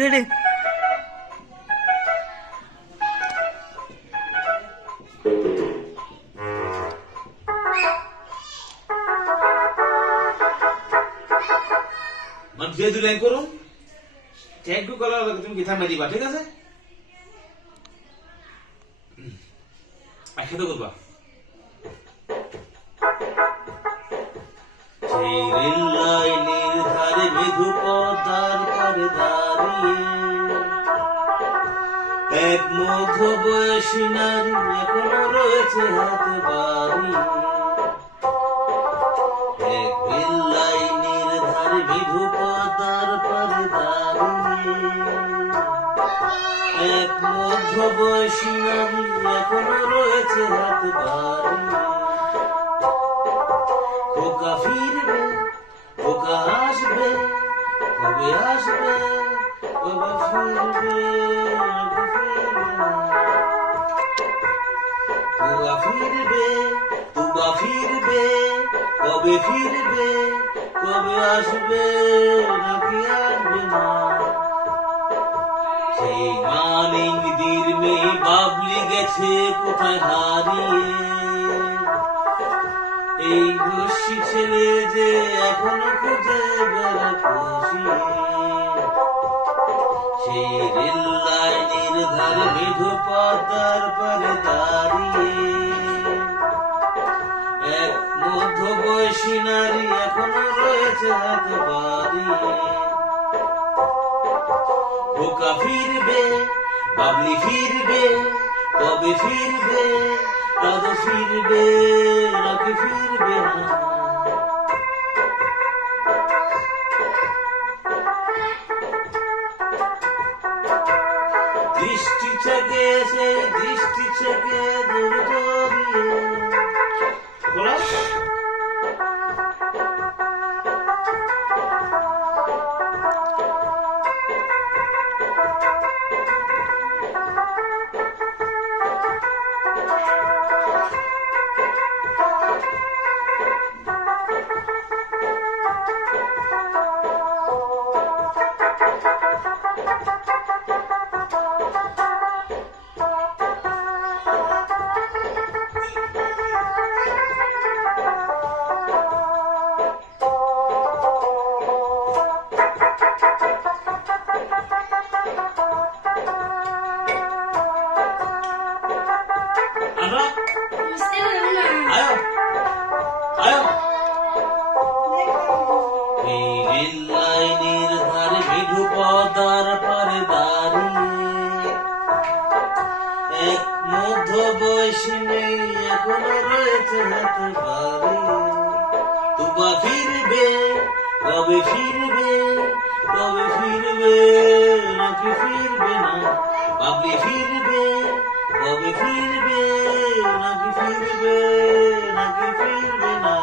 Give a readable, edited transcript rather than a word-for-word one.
Ready. ধীরে ধীরে line করুন, একটু করার আগে তুমি গীতা দিবা, ঠিক আছে? একসাথে করবা। সেই রেল লাইনের ধারে মৃদু পদ্মার পারে দাঁড়িয়ে এক মধ্য বয়সী নারী এখনো রয়েছে হাতে বাড়িয়ে। এক রেল লাইনের ধারে মৃদু পদ্মার পারে দাঁড়িয়ে এক মধ্য বয়সী নারী এখনো রয়েছে হাতে বাড়িয়ে। খোকা ফিরবে, খোকা আসবে, কবে আসবে, কবে ফিরবে, তুবা ফিরবে, তুবা ফিরবে, কবে ফিরবে, কবে আসবে, নাকি আসবে না। সেই মানিকদির মেয়ে বাবলি গেছে কোথায় হারিয়ে। এই খুশি ছেলে যে এখনো খুঁজে বেড়া খুশিয়ে। সেই রেল লাইনের ধারে মৃদু পদ্মার পারে দাঁড়িয়ে এক মধ্য বয়সী নারী এখনো রয়েছে হাতে বাড়িয়ে। খোকা ফিরবে, বাবলি ফিরবে, কবে ফিরবে, আদৌ ফিরবে নাকি ফিরবে না। দৃষ্টি থেকে সেই দৃষ্টি থেকে দূর জড়িয়ে বলো। এক মধ্য বয়সী মেয়ে এখনো রয়েছে হাতে বাড়িয়ে। তুবা ফিরবে, কবে ফিরবে, কবে ফিরবে নাকি ফিরবে না। বাবলি ফিরবে, কবে ফিরবে, নাকি ফিরবে নাকি ফিরবে না।